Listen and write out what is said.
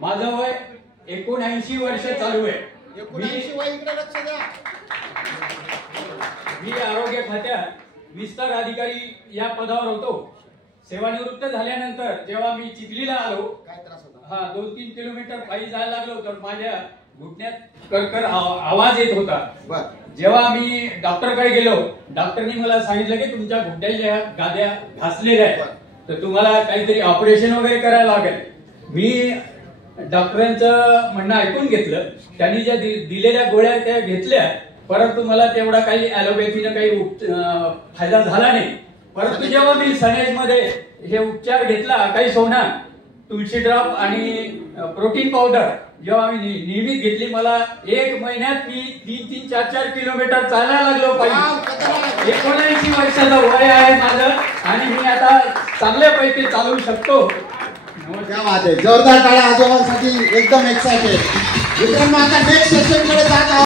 माझं वय 79 वर्ष चालू आहे। 79 वय इकडे लक्ष द्या। मी आरोग्य खात्यात विस्तार अधिकारी या पदावर होतो। सेवानिवृत्त झाल्यानंतर जेव्हा मी चिखलीला आलो, काय त्रास होता? 2-3 किलोमीटर पायी जायला लागलो तर माझ्या घुटण्यात करकर आवाज येत होता। जेव्हा मी डॉक्टरकडे गेलो, डॉक्टरनी मला सांगितलं की तुमच्या घुटण्याच्या गाद्या घासलेल्या आहेत, तर तुम्हाला काहीतरी ऑपरेशन वगैरे करायला लागेल। मी डॉक्टरांचं म्हणणं ऐकून घेतलं। त्यांनी ज्या दिलेल्या गोळ्या त्या घेतल्या, परंतु मला तेवढा काही ॲलोपॅथीनं काही फायदा झाला नाही। परंतु जेव्हा मी सनेजमध्ये हे उपचार घेतला, काही सोना, तुळशी ड्रॉप आणि प्रोटीन पावडर जेव्हा मी नियमित घेतली, मला 1 महिन्यात मी 3-3, 4-4 किलोमीटर चालायला लागलो पाहिजे। 79 वर्षाचं वय आहे माझं आणि मी आता चांगल्यापैकी चालू शकतो। क्या बात आहे, जोरदार टाळ्या आजोबांसाठी। एकदम एक्साइटेड। मित्रांनो, आता नेक्स्ट सेशन कडे जात आहोत।